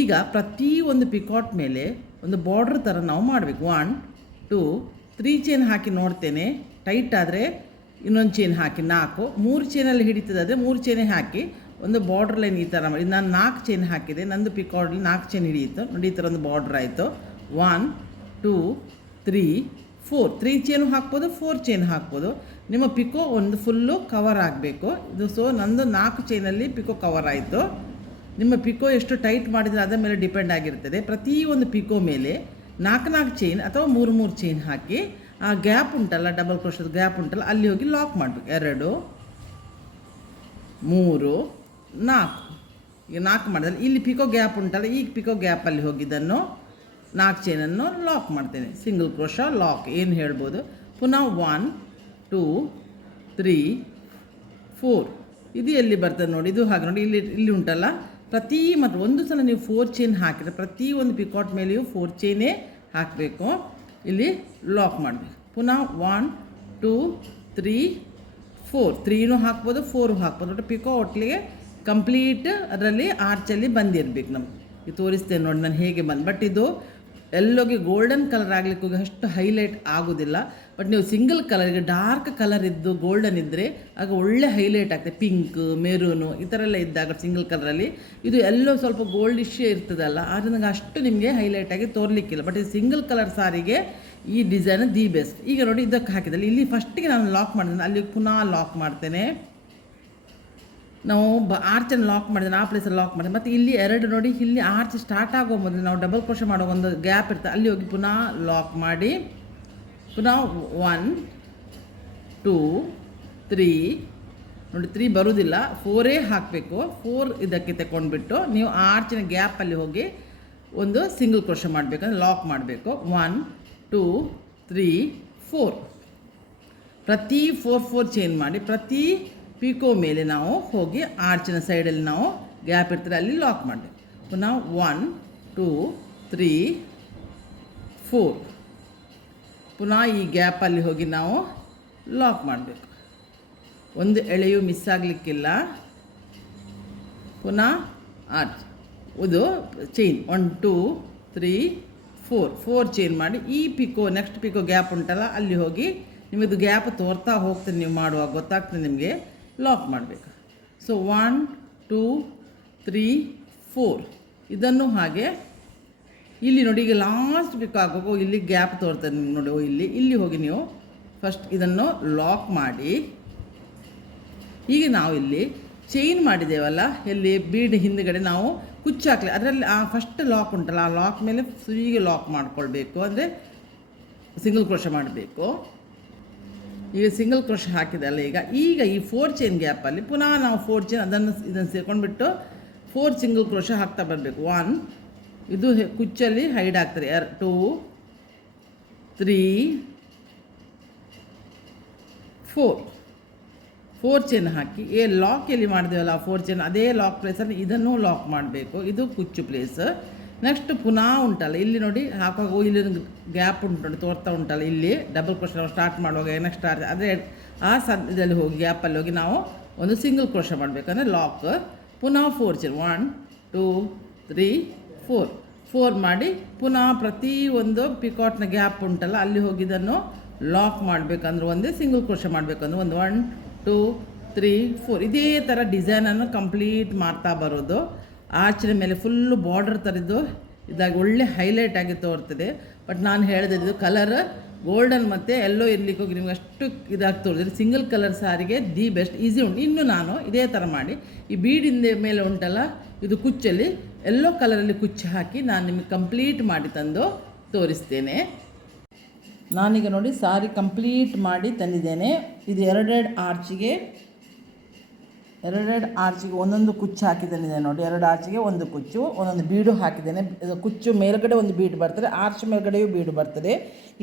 ಈಗ ಪ್ರತಿ ಒಂದು ಪಿಕಾಟ್ ಮೇಲೆ ಒಂದು ಬಾರ್ಡ್ರ್ ಥರ ನಾವು ಮಾಡಬೇಕು. 1 2 3 ಚೈನ್ ಹಾಕಿ ನೋಡ್ತೇನೆ. ಟೈಟ್ ಆದರೆ ಇನ್ನೊಂದು ಚೈನ್ ಹಾಕಿ 4 3 ಚೈನಲ್ಲಿ ಹಿಡಿತದೆ, ಅದೇ 3 ಚೈನೇ ಹಾಕಿ ಒಂದು ಬಾರ್ಡ್ರ್ ಲೈನ್ ಈ ಥರ ಮಾಡಿ. ನಾನು 4 ಚೈನ್ ಹಾಕಿದೆ, ನಂದು ಪಿಕಾಟ್ಲಿ 4 ಚೈನ್ ಹಿಡಿಯಿತು ನೋಡಿ, ಈ ಥರ ಒಂದು ಬಾರ್ಡ್ರ್ ಆಯಿತು. 1 2 3 4 3 ಚೈನು ಹಾಕ್ಬೋದು, 4 ಚೈನ್ ಹಾಕ್ಬೋದು. ನಿಮ್ಮ ಪಿಕೋ ಒಂದು ಫುಲ್ಲು ಕವರ್ ಆಗಬೇಕು ಇದು. ಸೊ ನಂದು 4 ಚೈನಲ್ಲಿ ಪಿಕೋ ಕವರ್ ಆಯಿತು. ನಿಮ್ಮ ಪಿಕೋ ಎಷ್ಟು ಟೈಟ್ ಮಾಡಿದರೆ ಅದರ ಮೇಲೆ ಡಿಪೆಂಡ್ ಆಗಿರ್ತದೆ. ಪ್ರತಿಯೊಂದು ಪಿಕೋ ಮೇಲೆ 4 ಚೈನ್ ಅಥವಾ 3 ಚೈನ್ ಹಾಕಿ ಆ ಗ್ಯಾಪ್ ಉಂಟಲ್ಲ ಡಬಲ್ ಕ್ರೋಶದ ಗ್ಯಾಪ್ ಉಂಟಲ್ಲ ಅಲ್ಲಿ ಹೋಗಿ ಲಾಕ್ ಮಾಡಬೇಕು. 2 3 4 ಈಗ 4 ಮಾಡಿದ್ರೆ ಇಲ್ಲಿ ಪಿಕೋ ಗ್ಯಾಪ್ ಉಂಟಲ್ಲ, ಈ ಪಿಕೋ ಗ್ಯಾಪಲ್ಲಿ ಹೋಗಿದ್ದನ್ನು 4 ಚೈನನ್ನು ಲಾಕ್ ಮಾಡ್ತೇನೆ. ಸಿಂಗಲ್ ಕ್ರೋಶ ಲಾಕ್ ಏನು ಹೇಳ್ಬೋದು. ಪುನಃ 1 2 3 4 ಇದು ಎಲ್ಲಿ ಬರ್ತದೆ ನೋಡಿ, ಇದು ಹಾಗೆ ನೋಡಿ ಇಲ್ಲಿ ಉಂಟಲ್ಲ ಪ್ರತಿ ಮತ್ತು ಒಂದು ಸಲ ನೀವು 4 ಚೈನ್ ಹಾಕಿದರೆ ಪ್ರತಿಯೊಂದು ಪಿಕಾಟ್ ಮೇಲೆಯೂ 4 ಚೈನೇ ಹಾಕಬೇಕು. ಇಲ್ಲಿ ಲಾಕ್ ಮಾಡಬೇಕು. ಪುನಃ 1 2 3 4 3ನೂ ಹಾಕ್ಬೋದು 4 ಹಾಕ್ಬೋದು. ಒಟ್ಟು ಪಿಕೋ ಒಟ್ಟಿಗೆ ಕಂಪ್ಲೀಟ್ ಅದರಲ್ಲಿ ಆರ್ಚಲ್ಲಿ ಬಂದಿರಬೇಕು. ನಮ್ಗೆ ಇದು ತೋರಿಸ್ತೇನೆ ನೋಡಿ ನಾನು ಹೇಗೆ ಬಟ್ ಇದು ಎಲ್ಲೋಗಿ ಗೋಲ್ಡನ್ ಕಲರ್ ಆಗಲಿಕ್ಕೆ ಹೋಗಿ ಅಷ್ಟು ಹೈಲೈಟ್ ಆಗೋದಿಲ್ಲ. ಬಟ್ ನೀವು ಸಿಂಗಲ್ ಕಲರ್ಗೆ ಡಾರ್ಕ್ ಕಲರ್ ಇದ್ದು ಗೋಲ್ಡನ್ ಇದ್ದರೆ ಆಗ ಒಳ್ಳೆ ಹೈಲೈಟ್ ಆಗ್ತದೆ. ಪಿಂಕ್ ಮೆರೂನು ಈ ಥರ ಎಲ್ಲ ಇದ್ದಾಗ ಸಿಂಗಲ್ ಕಲರಲ್ಲಿ ಇದು ಎಲ್ಲೋ ಸ್ವಲ್ಪ ಗೋಲ್ಡಿಶ್ ಇರ್ತದಲ್ಲ, ಆದರೆ ನನಗೆ ಅಷ್ಟು ನಿಮಗೆ ಹೈಲೈಟಾಗಿ ತೋರಲಿಕ್ಕಿಲ್ಲ. ಬಟ್ ಇದು ಸಿಂಗಲ್ ಕಲರ್ ಸಾರಿಗೆ ಈ ಡಿಸೈನ್ ದಿ ಬೆಸ್ಟ್. ಈಗ ನೋಡಿ ಇದಕ್ಕೆ ಹಾಕಿದಲ್ಲಿ ಇಲ್ಲಿ ಫಸ್ಟಿಗೆ ನಾನು ಲಾಕ್ ಮಾಡಿದ್ದೇನೆ, ಅಲ್ಲಿ ಪುನಃ ಲಾಕ್ ಮಾಡ್ತೇನೆ. ನಾವು ಆರ್ಚನ್ನು ಲಾಕ್ ಮಾಡಿದ್ದೇನೆ, ಆ ಪ್ಲೇಸಲ್ಲಿ ಲಾಕ್ ಮಾಡಿದೆ. ಮತ್ತು ಇಲ್ಲಿ 2 ನೋಡಿ, ಇಲ್ಲಿ ಆರ್ಚ್ ಸ್ಟಾರ್ಟ್ ಆಗೋ ಮೊದಲು ನಾವು ಡಬಲ್ ಕ್ರೋಶೆ ಮಾಡೋ ಒಂದು ಗ್ಯಾಪ್ ಇರ್ತದೆ, ಅಲ್ಲಿ ಹೋಗಿ ಪುನಃ ಲಾಕ್ ಮಾಡಿ ಪುನಃ 1 2 3 ನೋಡಿ 3 ಬರೋದಿಲ್ಲ, 4 ಹಾಕಬೇಕು. 4 ಇದಕ್ಕೆ ತಗೊಂಡ್ಬಿಟ್ಟು ನೀವು ಆರ್ಚಿನ ಗ್ಯಾಪಲ್ಲಿ ಹೋಗಿ ಒಂದು ಸಿಂಗಲ್ ಕ್ರೋಶೆ ಮಾಡಬೇಕಂದ್ರೆ ಲಾಕ್ ಮಾಡಬೇಕು. 1 2 3 4 ಪ್ರತಿ 4 ಚೈನ್ ಮಾಡಿ ಪ್ರತಿ ಪಿಕೋ ಮೇಲೆ ನಾವು ಹೋಗಿ ಆರ್ಚಿನ ಸೈಡಲ್ಲಿ ನಾವು ಗ್ಯಾಪ್ ಇರ್ತದೆ ಅಲ್ಲಿ ಲಾಕ್ ಮಾಡಬೇಕು. ಪುನಃ 1 2 3 4 ಪುನಃ ಈ ಗ್ಯಾಪಲ್ಲಿ ಹೋಗಿ ನಾವು ಲಾಕ್ ಮಾಡಬೇಕು. ಒಂದು ಎಳೆಯೂ ಮಿಸ್ ಆಗಲಿಕ್ಕಿಲ್ಲ. ಪುನಃ ಆರ್ಚ್ ಇದು ಚೈನ್ 1 2 3 4 ಚೈನ್ ಮಾಡಿ ಈ ಪಿಕೋ ನೆಕ್ಸ್ಟ್ ಪಿಕೋ ಗ್ಯಾಪ್ ಉಂಟಲ್ಲ ಅಲ್ಲಿ ಹೋಗಿ ನಿಮ್ಮದು ಗ್ಯಾಪ್ ತೋರ್ತಾ ಹೋಗ್ತದೆ, ನೀವು ಮಾಡುವಾಗ ಗೊತ್ತಾಗ್ತದೆ ನಿಮಗೆ, ಲಾಕ್ ಮಾಡಬೇಕು. ಸೊ 1 2 3 4 ಇದನ್ನು ಹಾಗೆ ಇಲ್ಲಿ ನೋಡಿ. ಈಗ ಲಾಸ್ಟ್ ಪಿಕ್ ಆಗಬೇಕು, ಇಲ್ಲಿ ಗ್ಯಾಪ್ ತೋರ್ತದೆ ನಿಮ್ಗೆ ನೋಡಿ, ಇಲ್ಲಿ ಹೋಗಿ ನೀವು ಫಸ್ಟ್ ಇದನ್ನು ಲಾಕ್ ಮಾಡಿ. ಈಗ ನಾವು ಇಲ್ಲಿ ಚೈನ್ ಮಾಡಿದ್ದೇವಲ್ಲ, ಎಲ್ಲಿ ಬೀಡ್ ಹಿಂದುಗಡೆ ನಾವು ಕುಚ್ಚು ಹಾಕಲಿ, ಅದರಲ್ಲಿ ಆ ಫಸ್ಟ್ ಲಾಕ್ ಉಂಟಲ್ಲ ಆ ಲಾಕ್ ಮೇಲೆ ಫ್ರೀಗೆ ಲಾಕ್ ಮಾಡ್ಕೊಳ್ಬೇಕು, ಅಂದರೆ ಸಿಂಗಲ್ ಕ್ರೋಶೆ ಮಾಡಬೇಕು. ಈಗ ಸಿಂಗಲ್ ಕ್ರೋಶೆ ಹಾಕಿದಲ್ಲ, ಈಗ ಈ 4 ಚೈನ್ ಗ್ಯಾಪಲ್ಲಿ ಪುನಃ ನಾವು 4 ಚೈನ್ ಇದನ್ನು ಸೇರ್ಕೊಂಡ್ಬಿಟ್ಟು 4 ಸಿಂಗಲ್ ಕ್ರೋಶೆ ಹಾಕ್ತಾ ಬರಬೇಕು. 1 ಇದು ಕುಚ್ಚಲ್ಲಿ ಹೈಡ್ ಆಗ್ತಾರೆ, 2 3 4 ಚೈನ್ ಹಾಕಿ ಲಾಕ್ ಎಲ್ಲಿ ಮಾಡಿದೆವಲ್ಲ ಆ 4 ಚೈನ್ ಅದೇ ಲಾಕ್ ಪ್ಲೇಸಲ್ಲಿ ಇದನ್ನು ಲಾಕ್ ಮಾಡಬೇಕು. ಇದು ಕುಚ್ಚು ಪ್ಲೇಸ್. ನೆಕ್ಸ್ಟ್ ಪುನಃ ಉಂಟಲ್ಲ ಇಲ್ಲಿ ನೋಡಿ ಹಾಕುವಾಗ ಇಲ್ಲಿ ಗ್ಯಾಪ್ ಉಂಟು ನೋಡಿ ತೋರ್ತಾ ಉಂಟಲ್ಲ ಇಲ್ಲಿ ಡಬಲ್ ಕ್ರೋಶ ನಾವು ಸ್ಟಾರ್ಟ್ ಮಾಡುವಾಗ ನೆಕ್ಸ್ಟ್ ಸ್ಟಾರ್ಟ್ ಅದೇ ಆ ಇದರಲ್ಲಿ ಹೋಗಿ ಗ್ಯಾಪಲ್ಲಿ ಹೋಗಿ ನಾವು ಒಂದು ಸಿಂಗಲ್ ಕ್ರೋಶ ಮಾಡಬೇಕಂದ್ರೆ ಲಾಕ್ ಪುನಃ 4 ಚೈನ್ 1 2 3 4 ಮಾಡಿ ಪುನಃ ಪ್ರತಿ ಒಂದು ಪಿಕಾಟ್ನ ಗ್ಯಾಪ್ ಉಂಟಲ್ಲ ಅಲ್ಲಿ ಹೋಗಿ ಇದನ್ನು ಲಾಕ್ ಮಾಡಬೇಕಂದ್ರೆ ಒಂದೇ ಸಿಂಗಲ್ ಕ್ರೋಶ ಮಾಡಬೇಕಂದ್ರೆ ಒಂದು 1 2 3 4 ಇದೇ ಥರ ಡಿಸೈನನ್ನು ಕಂಪ್ಲೀಟ್ ಮಾಡ್ತಾ ಬರೋದು. ಆಚೆ ಮೇಲೆ ಫುಲ್ಲು ಬಾರ್ಡರ್ ಥರದ್ದು ಇದಾಗಿ ಒಳ್ಳೆ ಹೈಲೈಟ್ ಆಗಿ ತೋರ್ತದೆ. ಬಟ್ ನಾನು ಹೇಳಿದ್ದು ಕಲರ್ ಗೋಲ್ಡನ್ ಮತ್ತು ಎಲ್ಲೋ ಇರ್ಲಿಕ್ಕೆ ಹೋಗಿ ನಿಮ್ಗೆ ಅಷ್ಟು ಇದಾಗಿ ತೋರಿದ್ರೆ ಸಿಂಗಲ್ ಕಲರ್ ಸಾರಿಗೆ ದಿ ಬೆಸ್ಟ್ ಈಸಿ ಉಂಟು. ಇನ್ನು ನಾನು ಇದೇ ಥರ ಮಾಡಿ ಈ ಬೀಡಿಂದ ಮೇಲೆ ಉಂಟಲ್ಲ ಇದು ಕುಚ್ಚಲ್ಲಿ ಎಲ್ಲೋ ಕಲರಲ್ಲಿ ಕುಚ್ಚು ಹಾಕಿ ನಾನು ನಿಮಗೆ ಕಂಪ್ಲೀಟ್ ಮಾಡಿ ತಂದು ತೋರಿಸ್ತೇನೆ. ನಾನೀಗ ನೋಡಿ ಸಾರಿ ಕಂಪ್ಲೀಟ್ ಮಾಡಿ ತಂದಿದ್ದೇನೆ. ಇದು ಎರಡೆರಡು ಆರ್ಚಿಗೆ ಒಂದೊಂದು ಕುಚ್ಚು ಹಾಕಿದ್ದೇನೆ ನೋಡಿ. 2 ಆರ್ಚಿಗೆ ಒಂದು ಕುಚ್ಚು, ಒಂದೊಂದು ಬೀಡು ಹಾಕಿದ್ದೇನೆ. ಕುಚ್ಚು ಮೇಲ್ಗಡೆ ಒಂದು ಬೀಡು ಬರ್ತದೆ, ಆರ್ಚ್ ಮೇಲ್ಗಡೆಯೂ ಬೀಡು ಬರ್ತದೆ.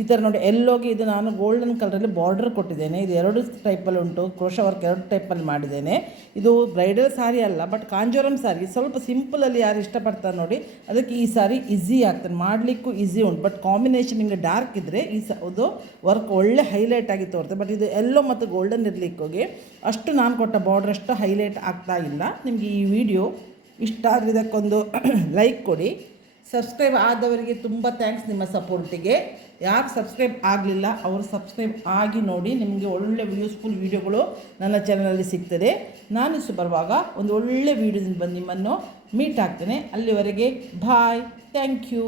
ಈ ಥರ ನೋಡಿ ಎಲ್ಲೋಗಿ ಇದು ನಾನು ಗೋಲ್ಡನ್ ಕಲರಲ್ಲಿ ಬಾರ್ಡರ್ ಕೊಟ್ಟಿದ್ದೇನೆ. ಇದು 2 ಟೈಪಲ್ಲಿ ಉಂಟು, ಕ್ರೋಶ ವರ್ಕ್ 2 ಟೈಪಲ್ಲಿ ಮಾಡಿದ್ದೇನೆ. ಇದು ಬ್ರೈಡಲ್ ಸಾರಿ ಅಲ್ಲ, ಬಟ್ ಕಾಂಜೋರಮ್ ಸಾರಿ ಸ್ವಲ್ಪ ಸಿಂಪಲಲ್ಲಿ ಯಾರು ಇಷ್ಟಪಡ್ತಾರೆ ನೋಡಿ ಅದಕ್ಕೆ ಈ ಸಾರಿ ಈಸಿ ಆಗ್ತದೆ, ಮಾಡಲಿಕ್ಕೂ ಈಸಿ ಉಂಟು. ಬಟ್ ಕಾಂಬಿನೇಷನ್ ನಿಮಗೆ ಡಾರ್ಕ್ ಇದ್ದರೆ ಇದು ವರ್ಕ್ ಒಳ್ಳೆ ಹೈಲೈಟ್ ಆಗಿ ತೋರುತ್ತೆ. ಬಟ್ ಇದು ಎಲ್ಲೋ ಮತ್ತು ಗೋಲ್ಡನ್ ಇರಲಿಕ್ಕೆ ಹೋಗಿ ಅಷ್ಟು ನಾನು ಕೊಟ್ಟ ಬಾರ್ಡರ್ ಅಷ್ಟು ಹೈಲೈಟ್ ಆಗ್ತಾ ಇಲ್ಲ. ನಿಮಗೆ ಈ ವಿಡಿಯೋ ಇಷ್ಟ ಆದರೆ ಇದಕ್ಕೊಂದು ಲೈಕ್ ಕೊಡಿ. ಸಬ್ಸ್ಕ್ರೈಬ್ ಆದವರಿಗೆ ತುಂಬ ಥ್ಯಾಂಕ್ಸ್ ನಿಮ್ಮ ಸಪೋರ್ಟಿಗೆ. ಯಾರು ಸಬ್ಸ್ಕ್ರೈಬ್ ಆಗಲಿಲ್ಲ ಅವರು ಸಬ್ಸ್ಕ್ರೈಬ್ ಆಗಿ ನೋಡಿ, ನಿಮಗೆ ಒಳ್ಳೆ ಯೂಸ್ಫುಲ್ ವೀಡಿಯೋಗಳು ನನ್ನ ಚಾನಲಲ್ಲಿ ಸಿಗ್ತದೆ. ನಾನು ಬರುವಾಗ ಒಂದು ಒಳ್ಳೆ ವೀಡಿಯೋದಿಂದ ಬಂದು ನಿಮ್ಮನ್ನು ಮೀಟ್ ಆಗ್ತೇನೆ. ಅಲ್ಲಿವರೆಗೆ ಬಾಯ್, ಥ್ಯಾಂಕ್ ಯು.